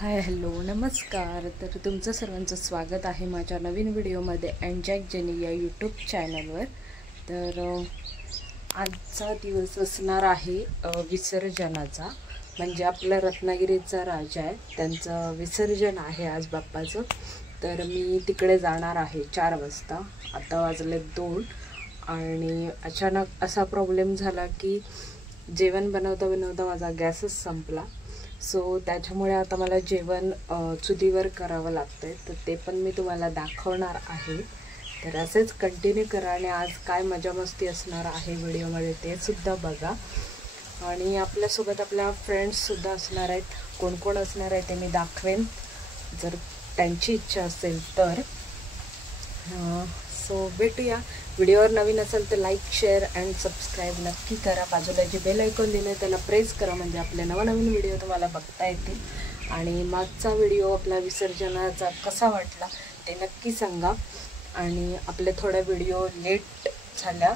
Hi hello नमस्कार. तर तुमचं सर्वांचं स्वागत आहे माझ्या नवीन व्हिडिओमध्ये एन्जॉय जेनी या यूट्यूब चॅनलवर. तर आजचा दिवस असणार आहे विसर्जनाचा. म्हणजे आपला रत्नागिरीचा राजा आहे त्यांचं विसर्जन आहे आज बाप्पाचं. तर मी तिकडे जाणार आहे 4 वाजता. आता वाजले 2 आणि अचानक असा प्रॉब्लेम झाला की जेवण बनवता बनवता माझा गॅसच संपला. सो त्याच्यामुळे आता मला जेवण चुलीवर करावं लागतंय. तर ते पण मी तुम्हाला दाखवणार आहे. तर असेच कंटिन्यू करा आणि आज काय मजा मस्ती असणार आहे व्हिडिओमध्ये ते सुद्धा बघा. आणि आपल्यासोबत आपल्या फ्रेंड्ससुद्धा असणार आहेत. कोण कोण असणार आहे ते मी दाखवेन जर त्यांची इच्छा असेल तर. सो भेटूया. व्हिडिओवर नवीन असेल तर लाईक शेअर अँड सबस्क्राईब नक्की करा. बाजूला जे बेल आयकॉन दिलं आहे त्याला प्रेस करा म्हणजे आपले नवनवीन व्हिडिओ तुम्हाला बघता येतील. आणि मागचा व्हिडिओ आपला विसर्जनाचा कसा वाटला ते नक्की सांगा. आणि आपले थोडा व्हिडिओ लेट झाल्या,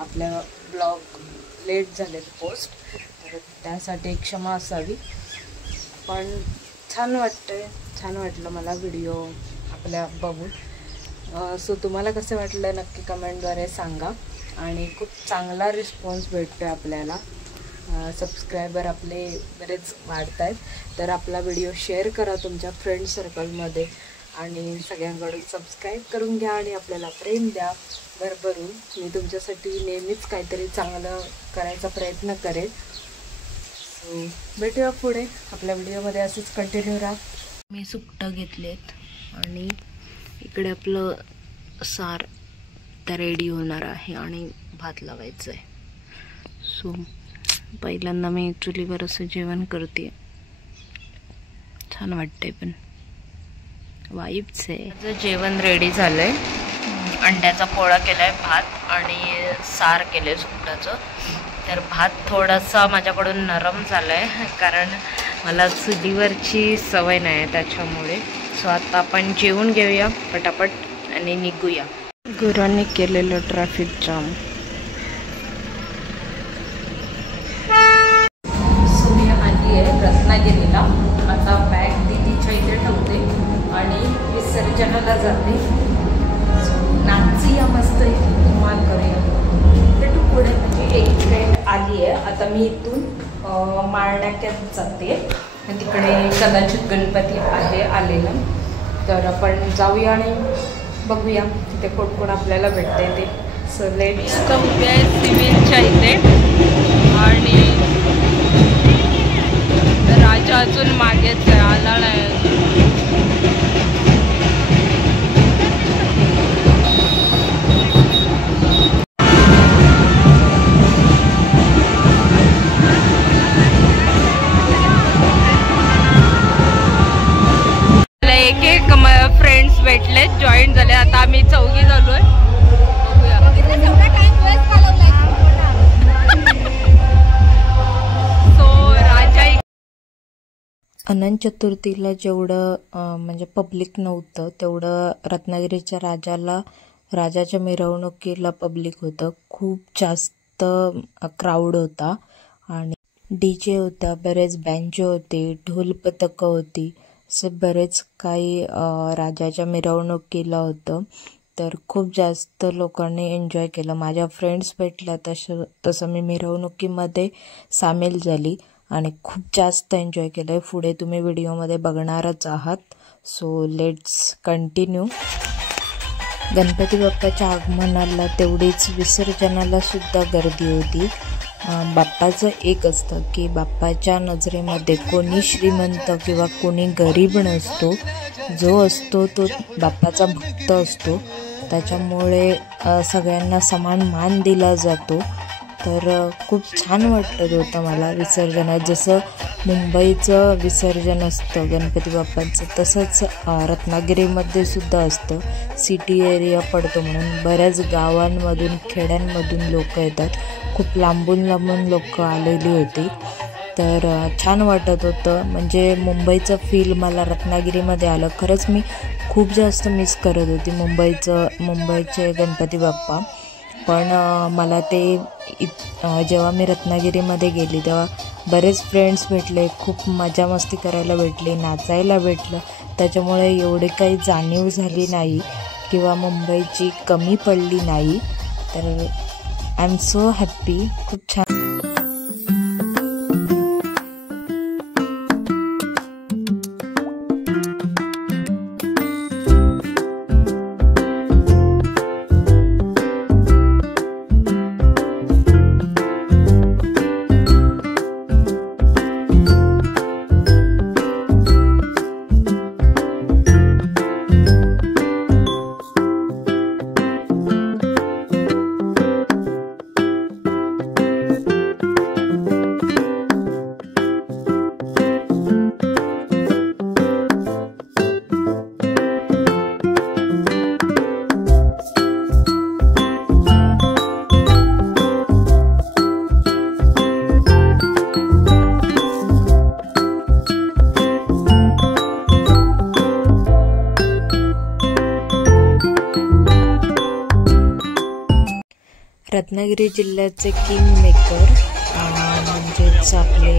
आपल्या ब्लॉग लेट झाले पोस्ट, तर त्यासाठी क्षमा असावी. पण छान वाटलं मला व्हिडिओ आपल्या बघून. सो तुम्हाला कसं वाटलं नक्की कमेंटद्वारे सांगा. आणि खूप चांगला रिस्पॉन्स भेटतो आहे आपल्याला. सबस्क्रायबर आपले बरेच वाढत आहेत. तर आपला व्हिडिओ शेअर करा तुमच्या फ्रेंड सर्कलमध्ये आणि सगळ्यांकडून सबस्क्राईब करून घ्या आणि आपल्याला प्रेम द्या भरभरून. मी तुमच्यासाठी नेहमीच काहीतरी चांगलं करायचा प्रयत्न करेन. सो भेटूया पुढे आपल्या व्हिडिओमध्ये. असंच कंटिन्यू राहा. मी सुकटं घेतलेत आणि इकडे आपलं सार तर रेडी होणार आहे आणि भात लावायचं आहे. सो पहिल्यांदा मी चुलीवर असं जेवण करते. छान वाटतंय पण वाईब्स आहे. माझं जेवण रेडी झालंय. अंड्याचा पोळा केलाय, भात आणि सार केलंय सुकटाचं. तर भात थोडासा माझ्याकडून नरम झालाय कारण मला चुलीवरची सवय नाही आहे त्याच्यामुळे. सो आता आपण जेवून घेऊया पटापट आणि निघूया. गुरांनी केलेलं ट्रॅफिक जाम. सो मी आली आहे रत्नागिरीला. आता बॅग दिदीच्या इथे ठेवते आणि विसर्जनाला जाते. नाचूया मस्त धमाल करूया. भेटू पुढे. म्हणजे एक फ्रेंड आली आहे. आता मी इथून माळण्याक्यात जाते. तिकडे कदाचित गणपती आहे आलेला. तर आपण जाऊया आणि बघूया तिथे कोण कोण आपल्याला भेटते ते. सो लेट्स उभ्या आहे सिव्हिलच्या इथे आणि राजा अजून मागेच आहे, आला नाही अजून. फ्रेंड्स भेटले, जॉईन झाले. आता आम्ही 4 झालोय. सो राजा अनंत चतुर्थीला जेवढं म्हणजे पब्लिक नव्हतं तेवढं रत्नागिरीच्या राजाच्या मिरवणुकीला पब्लिक होतं. खूप जास्त क्राऊड होता आणि DJ होता, बरेच बँजो होते, ढोल पथकं होती. असे बरेच काही राजाच्या मिरवणुकीला होतं. तर खूप जास्त लोकांनी एन्जॉय केलं. माझ्या फ्रेंड्स भेटल्या तसं मी मिरवणुकीमध्ये सामील झाली आणि खूप जास्त एन्जॉय केलं. पुढे तुम्ही व्हिडिओमध्ये बघणारच आहात. So let's continue. गणपती बाप्पाच्या आगमनाला तेवढीच विसर्जनाला सुद्धा गर्दी होती. बाप्पाचं एक असतं की बाप्पाच्या नजरेमध्ये कोणी श्रीमंत किंवा कोणी गरीब नसतो. जो असतो तो बाप्पाचा भक्त असतो. त्याच्यामुळे सगळ्यांना समान मान दिला जातो. तर खूप छान वाटत होतं मला विसर्जनात. जसं मुंबईचं विसर्जन असतं गणपती बाप्पांचं तसंच रत्नागिरीमध्ये सुद्धा असतं. सिटी एरिया पडतो म्हणून बऱ्याच गावांमधून खेड्यांमधून लोक येतात. खूप लांबून लोक आलेली होती. तर छान वाटत होतं. म्हणजे मुंबईचं फील मला रत्नागिरीमध्ये आलं. खरंच मी खूप जास्त मिस करत होती मुंबईचे गणपती बाप्पा. पण मला ते जेव्हा मी रत्नागिरीमध्ये गेली तेव्हा बरेच फ्रेंड्स भेटले, खूप मजा मस्ती करायला भेटली, नाचायला भेटलं. त्याच्यामुळे एवढे काही जाणीव झाली नाही किंवा मुंबईची कमी पडली नाही. तर आय एम सो हॅप्पी. खूप छान. रत्नागिरी जिल्ह्याचे किंग मेकर म्हणजेच आपले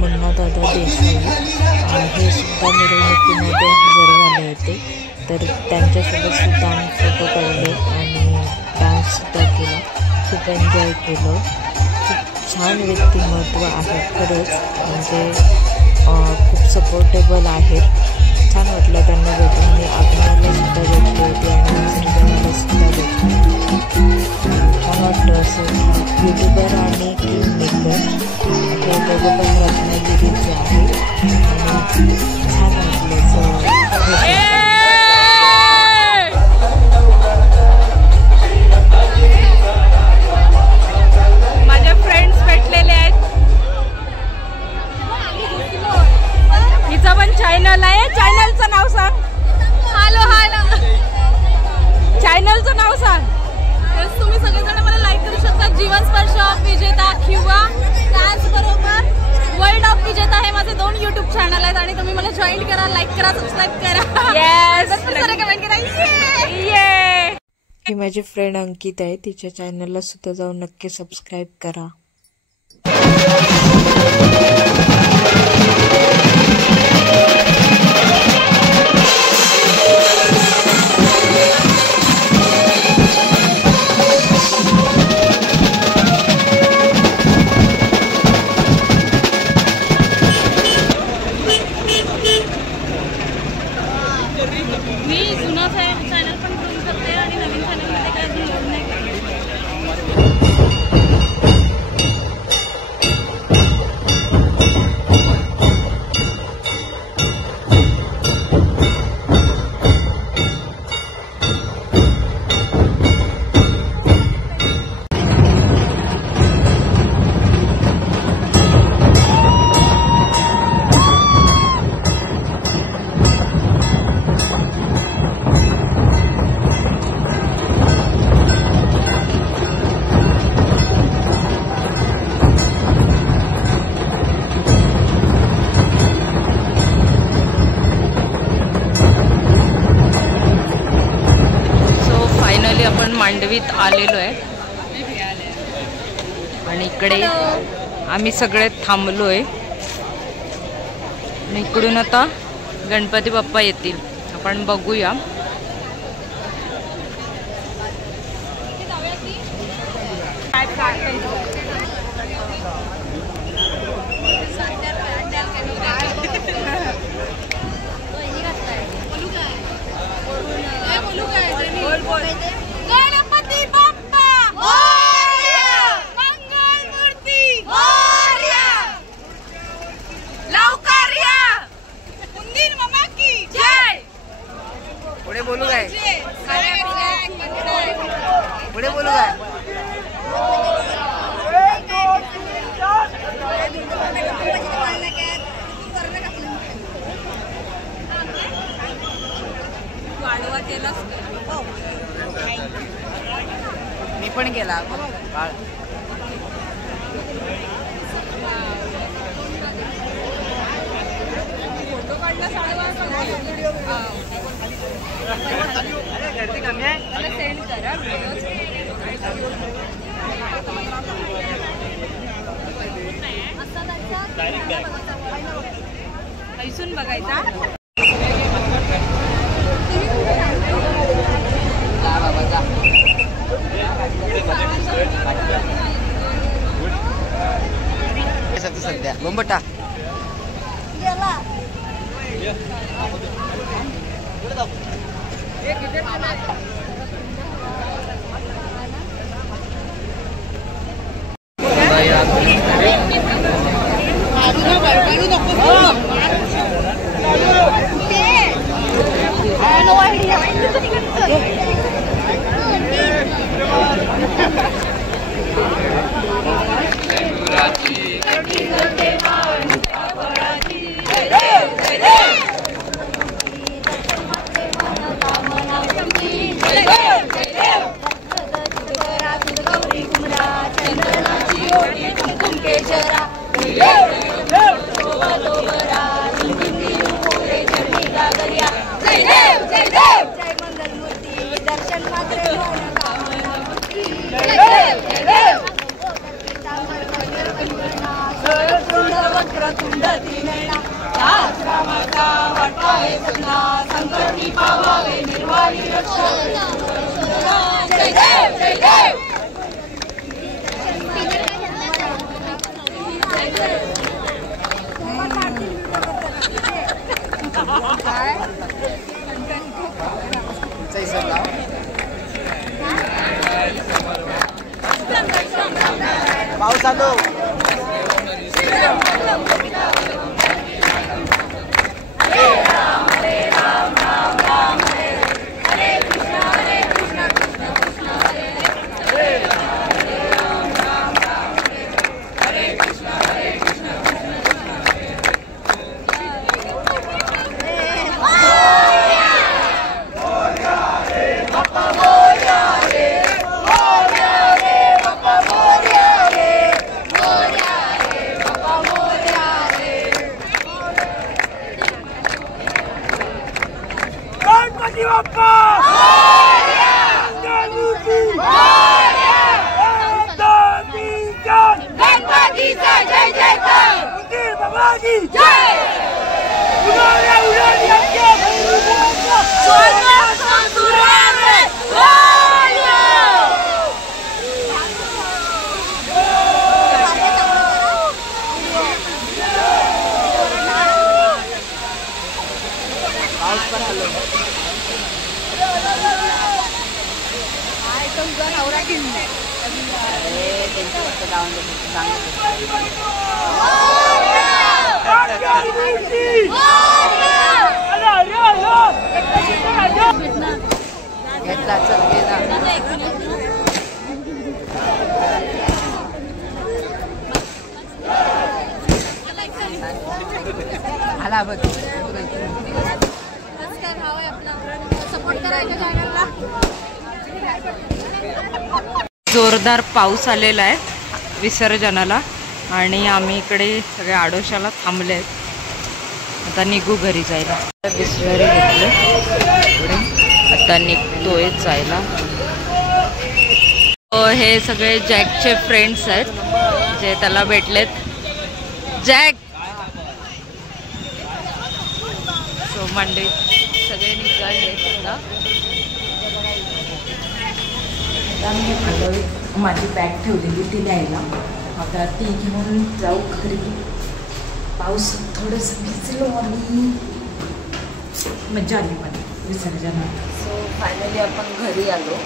मुन्नादादा देसाई हे सुद्धा मिरवणुकीमध्ये हजर झाले होते. तर त्यांच्यासोबत सुद्धा आम्ही फोटो काढले आणि डान्ससुद्धा केला. खूप एन्जॉय केलं. खूप छान व्यक्तिमत्व आहे खरंच, म्हणजे खूप सपोर्टेबल आहेत. छान वाटलं त्यांना भेटून. मी अभिनयाला सुद्धा भेटली होती आणि संजनाला सुद्धा भेटली. छान वाटलं असं की यूट्यूबर आणि किंग मेकर हे दोघं पण रत्नागिरीचे आहेत आणि छान वाटलं. माझे फ्रेंड्स भेटलेले आहेत. हिचं पण चॅनल आहे. चॅनलचं नाव सांग. हॅलो हॅलो, चॅनलचं नाव सांग. तुम्ही सगळेजण मला लाईक करू शकता. जीवन स्पर्श ऑफ विजेता किंवा त्याचबरोबर वर्ल्ड ऑफ विजेता हे माझे 2 यूट्यूब चॅनल आहेत आणि तुम्ही मला जॉईन करा, लाईक करा, सबस्क्राईब करा. येस, कमेंट करा. ये ही माझी फ्रेंड अंकिता आहे. तिच्या चॅनलला सुद्धा जाऊन नक्की सबस्क्राईब करा. मी जुना चॅनल पण करू शकते आणि नवीन चॅनलमध्ये काय जोड नाही. आपण मांडवीत आलेलो आहे आणि इकडे आम्ही सगळे थांबलोय आणि इकडून आता गणपती बाप्पा येतील. आपण बघूया. गणपती बाप्पा मोरया, मंगल मूर्ती मोरया, लवकर या, उंदीर मामा की जय. पुढे बोलू काय? पुढे बोलू काय? वाढवा केला मी पण केला बाळ. फोटो काढला गर्दी कमी आहे. मला सेंड करा व्हिडिओ. ऐसून बघायचा. सध्या गोंबटा पाऊस आलो. आला बघ जोरदार पाऊस आलेला आहे विसर्जनाला आणि आम्ही इकडे सगळे आडोशाला थांबले आहेत. आता निघू घरी जायला. बिस्लरी घेतले आता निघतोय जायला. हे सगळे जॅकचे फ्रेंड्स आहेत जे त्याला भेटलेत. जॅक सो मंडे सगळे निघाले आता. मी आलोय माझी बॅग ठेवलेली ती न्यायला. आता ती घेऊन जाऊ घरी. पाऊस थोडंसं भिजलो आणि मजा आली मला विसर्जनात. सो फायनली आपण घरी आलो,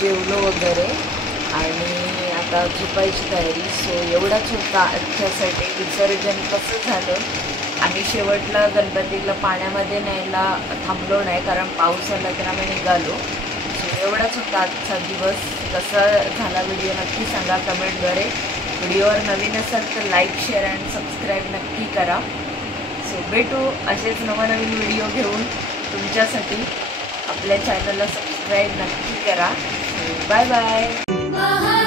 जेवलो वगैरे आणि आता झोपायची तयारी. सो एवढाच होता आजच्यासाठी. विसर्जन कसं झालं, आम्ही शेवटला गणपतीला पाण्यामध्ये न्यायला थांबलो नाही कारण पाऊस आला तर आम्ही निघालो. सो एवढाच होता आजचा दिवस. कसा झाला व्हिडिओ नक्की सांगा कमेंटद्वारे. व्हिडिओवर नवीन असाल तर लाईक शेअर अँड सबस्क्राईब नक्की करा. सो भेटू असेच नवनवीन व्हिडिओ घेऊन तुमच्यासाठी. आपल्या चॅनलला सबस्क्राईब नक्की करा. Bye bye.